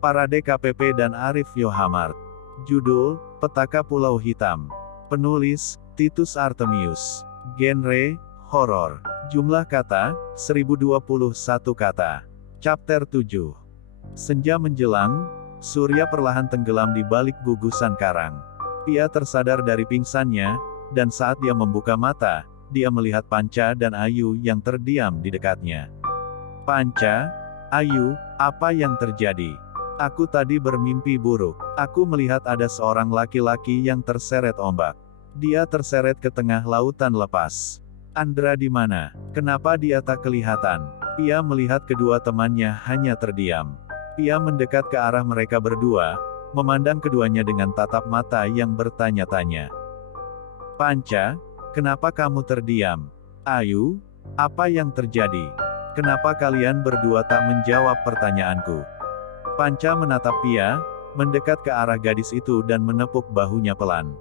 Parade KPP dan Arif Yohamart. Judul, Petaka Pulau Hitam. Penulis, Titus Artemius. Genre, horor. Jumlah kata, 1021 kata. Chapter 7. Senja menjelang, surya perlahan tenggelam di balik gugusan karang. Pia tersadar dari pingsannya, dan saat dia membuka mata, dia melihat Panca dan Ayu yang terdiam di dekatnya. Panca, Ayu, apa yang terjadi? Aku tadi bermimpi buruk. Aku melihat ada seorang laki-laki yang terseret ombak. Dia terseret ke tengah lautan lepas. Andra di mana? Kenapa dia tak kelihatan? Pia melihat kedua temannya hanya terdiam. Pia mendekat ke arah mereka berdua, memandang keduanya dengan tatap mata yang bertanya-tanya. Panca, kenapa kamu terdiam? Ayu, apa yang terjadi? Kenapa kalian berdua tak menjawab pertanyaanku? Panca menatap Pia, mendekat ke arah gadis itu dan menepuk bahunya pelan.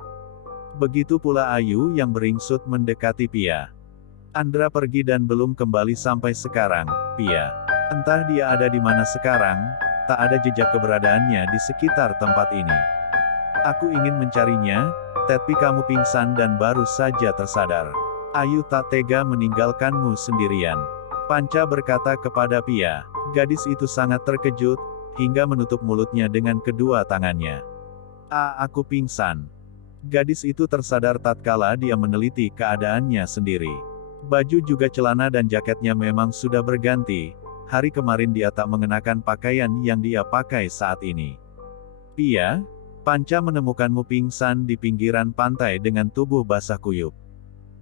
Begitu pula Ayu yang beringsut mendekati Pia. Andra pergi dan belum kembali sampai sekarang, Pia. Entah dia ada di mana sekarang, tak ada jejak keberadaannya di sekitar tempat ini. Aku ingin mencarinya, tapi kamu pingsan dan baru saja tersadar. Ayu tak tega meninggalkanmu sendirian. Panca berkata kepada Pia. Gadis itu sangat terkejut, hingga menutup mulutnya dengan kedua tangannya. Aku pingsan. Gadis itu tersadar tatkala dia meneliti keadaannya sendiri. Baju juga celana dan jaketnya memang sudah berganti. Hari kemarin dia tak mengenakan pakaian yang dia pakai saat ini. Pia, Panca menemukanmu pingsan di pinggiran pantai dengan tubuh basah kuyup.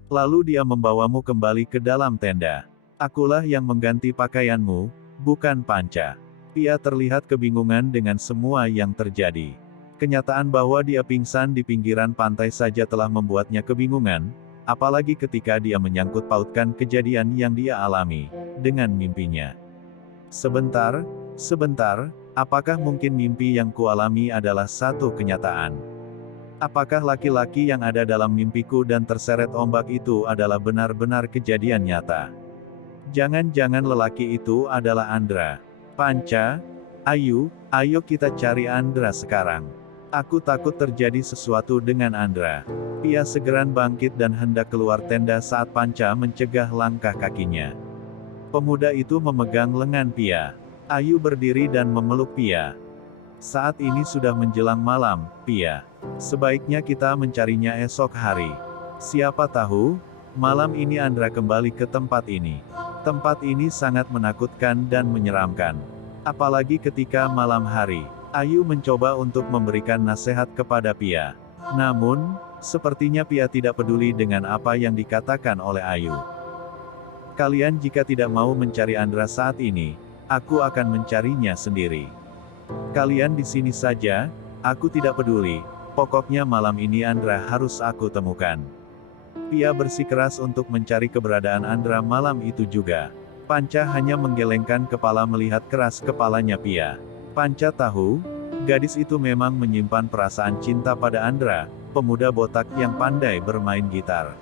Lalu dia membawamu kembali ke dalam tenda. Akulah yang mengganti pakaianmu, bukan Panca. Pia terlihat kebingungan dengan semua yang terjadi. Kenyataan bahwa dia pingsan di pinggiran pantai saja telah membuatnya kebingungan, apalagi ketika dia menyangkut pautkan kejadian yang dia alami dengan mimpinya. Sebentar, apakah mungkin mimpi yang kualami adalah satu kenyataan? Apakah laki-laki yang ada dalam mimpiku dan terseret ombak itu adalah benar-benar kejadian nyata? Jangan-jangan lelaki itu adalah Andra. Panca, Ayu, ayo kita cari Andra sekarang. Aku takut terjadi sesuatu dengan Andra. Pia segeran bangkit dan hendak keluar tenda saat Panca mencegah langkah kakinya. Pemuda itu memegang lengan Pia. Ayu berdiri dan memeluk Pia. Saat ini sudah menjelang malam, Pia. Sebaiknya kita mencarinya esok hari. Siapa tahu, malam ini Andra kembali ke tempat ini. Tempat ini sangat menakutkan dan menyeramkan. Apalagi ketika malam hari. Ayu mencoba untuk memberikan nasihat kepada Pia. Namun, sepertinya Pia tidak peduli dengan apa yang dikatakan oleh Ayu. Kalian jika tidak mau mencari Andra saat ini, aku akan mencarinya sendiri. Kalian di sini saja, aku tidak peduli. Pokoknya malam ini Andra harus aku temukan. Pia bersikeras untuk mencari keberadaan Andra malam itu juga. Panca hanya menggelengkan kepala melihat keras kepalanya Pia. Panca tahu, gadis itu memang menyimpan perasaan cinta pada Andra, pemuda botak yang pandai bermain gitar.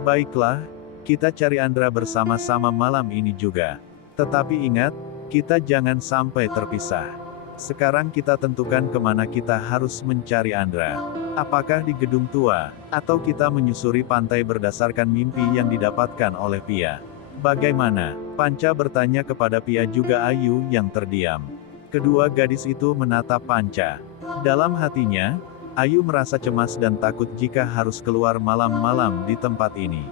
Baiklah, kita cari Andra bersama-sama malam ini juga. Tetapi ingat, kita jangan sampai terpisah. Sekarang kita tentukan kemana kita harus mencari Andra. Apakah di gedung tua, atau kita menyusuri pantai berdasarkan mimpi yang didapatkan oleh Pia? Bagaimana? Panca bertanya kepada Pia juga Ayu yang terdiam. Kedua gadis itu menatap Panca. Dalam hatinya, Ayu merasa cemas dan takut jika harus keluar malam-malam di tempat ini.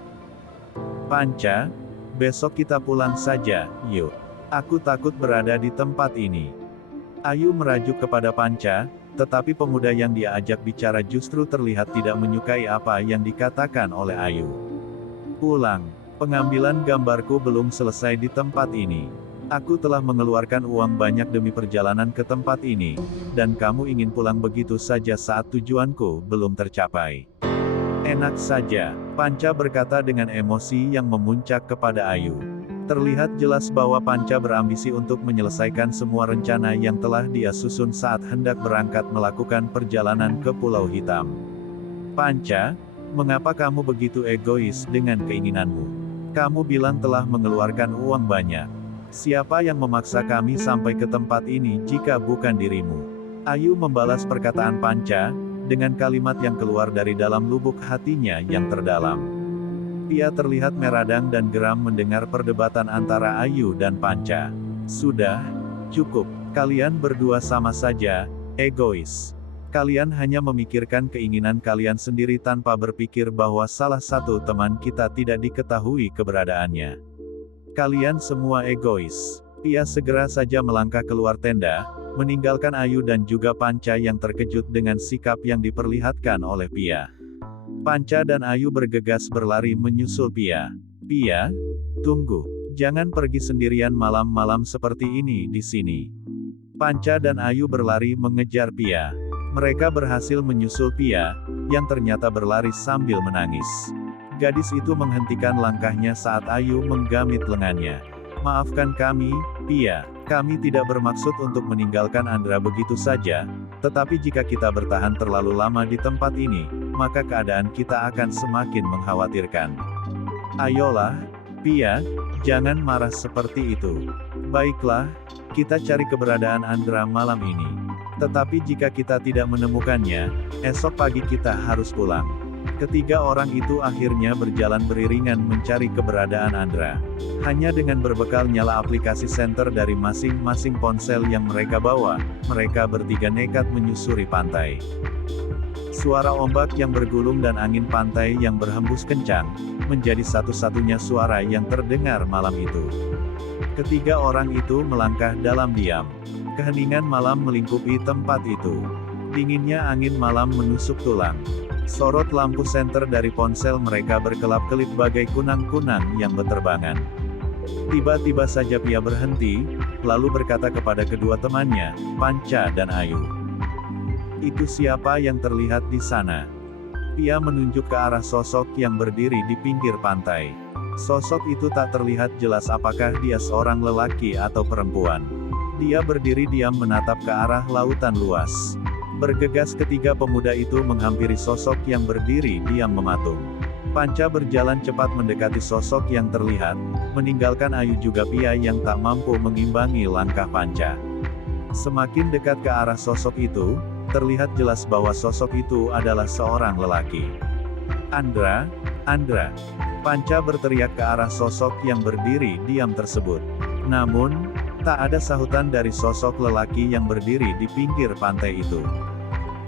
Panca, besok kita pulang saja, yuk. Aku takut berada di tempat ini. Ayu merajuk kepada Panca, tetapi pemuda yang dia ajak bicara justru terlihat tidak menyukai apa yang dikatakan oleh Ayu. Pulang. Pengambilan gambarku belum selesai di tempat ini. Aku telah mengeluarkan uang banyak demi perjalanan ke tempat ini, dan kamu ingin pulang begitu saja saat tujuanku belum tercapai. Enak saja, Panca berkata dengan emosi yang memuncak kepada Ayu. Terlihat jelas bahwa Panca berambisi untuk menyelesaikan semua rencana yang telah dia susun saat hendak berangkat melakukan perjalanan ke Pulau Hitam. Panca, mengapa kamu begitu egois dengan keinginanmu? Kamu bilang telah mengeluarkan uang banyak. Siapa yang memaksa kami sampai ke tempat ini jika bukan dirimu? Ayu membalas perkataan Panca, dengan kalimat yang keluar dari dalam lubuk hatinya yang terdalam. Pia terlihat meradang dan geram mendengar perdebatan antara Ayu dan Panca. Sudah, cukup, kalian berdua sama saja, egois. Kalian hanya memikirkan keinginan kalian sendiri tanpa berpikir bahwa salah satu teman kita tidak diketahui keberadaannya. Kalian semua egois. Pia segera saja melangkah keluar tenda, meninggalkan Ayu dan juga Panca yang terkejut dengan sikap yang diperlihatkan oleh Pia. Panca dan Ayu bergegas berlari menyusul Pia. Pia, tunggu. Jangan pergi sendirian malam-malam seperti ini di sini. Panca dan Ayu berlari mengejar Pia. Mereka berhasil menyusul Pia, yang ternyata berlari sambil menangis. Gadis itu menghentikan langkahnya saat Ayu menggamit lengannya. Maafkan kami, Pia. Kami tidak bermaksud untuk meninggalkan Andra begitu saja, tetapi jika kita bertahan terlalu lama di tempat ini, maka keadaan kita akan semakin mengkhawatirkan. Ayolah, Pia, jangan marah seperti itu. Baiklah, kita cari keberadaan Andra malam ini. Tetapi jika kita tidak menemukannya, esok pagi kita harus pulang. Ketiga orang itu akhirnya berjalan beriringan mencari keberadaan Andra. Hanya dengan berbekal nyala aplikasi senter dari masing-masing ponsel yang mereka bawa, mereka bertiga nekat menyusuri pantai. Suara ombak yang bergulung dan angin pantai yang berhembus kencang, menjadi satu-satunya suara yang terdengar malam itu. Ketiga orang itu melangkah dalam diam. Keheningan malam melingkupi tempat itu. Dinginnya angin malam menusuk tulang. Sorot lampu senter dari ponsel mereka berkelap-kelip bagai kunang-kunang yang berterbangan. Tiba-tiba saja Pia berhenti, lalu berkata kepada kedua temannya, Panca dan Ayu. Itu siapa yang terlihat di sana? Pia menunjuk ke arah sosok yang berdiri di pinggir pantai. Sosok itu tak terlihat jelas apakah dia seorang lelaki atau perempuan. Dia berdiri diam menatap ke arah lautan luas. Bergegas ketiga pemuda itu menghampiri sosok yang berdiri diam mematung. Panca berjalan cepat mendekati sosok yang terlihat, meninggalkan Ayu juga Pia yang tak mampu mengimbangi langkah Panca. Semakin dekat ke arah sosok itu, terlihat jelas bahwa sosok itu adalah seorang lelaki. Andra, Andra. Panca berteriak ke arah sosok yang berdiri diam tersebut. Namun, tak ada sahutan dari sosok lelaki yang berdiri di pinggir pantai itu.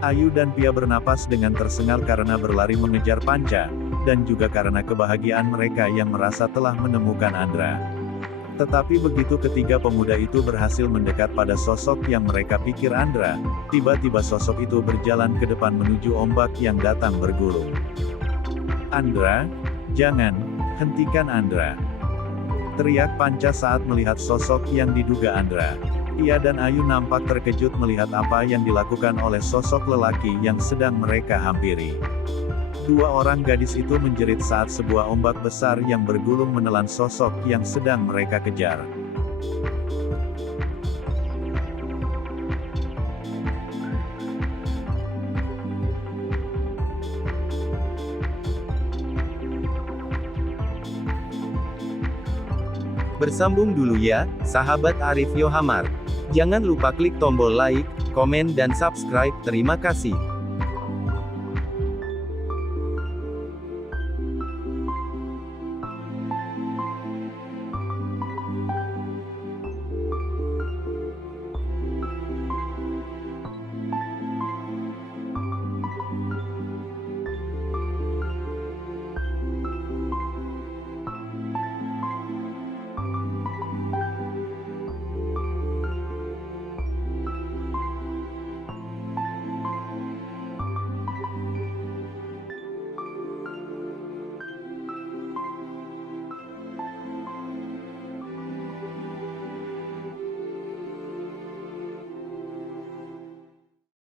Ayu dan Pia bernapas dengan tersengal karena berlari mengejar Panca, dan juga karena kebahagiaan mereka yang merasa telah menemukan Andra. Tetapi begitu ketiga pemuda itu berhasil mendekat pada sosok yang mereka pikir Andra, tiba-tiba sosok itu berjalan ke depan menuju ombak yang datang bergulung. Andra, jangan, hentikan Andra. Teriak Panca saat melihat sosok yang diduga Andra. Pia dan Ayu nampak terkejut melihat apa yang dilakukan oleh sosok lelaki yang sedang mereka hampiri. Dua orang gadis itu menjerit saat sebuah ombak besar yang bergulung menelan sosok yang sedang mereka kejar. Bersambung dulu ya, sahabat Arif Yohamart. Jangan lupa klik tombol like, komen dan subscribe. Terima kasih.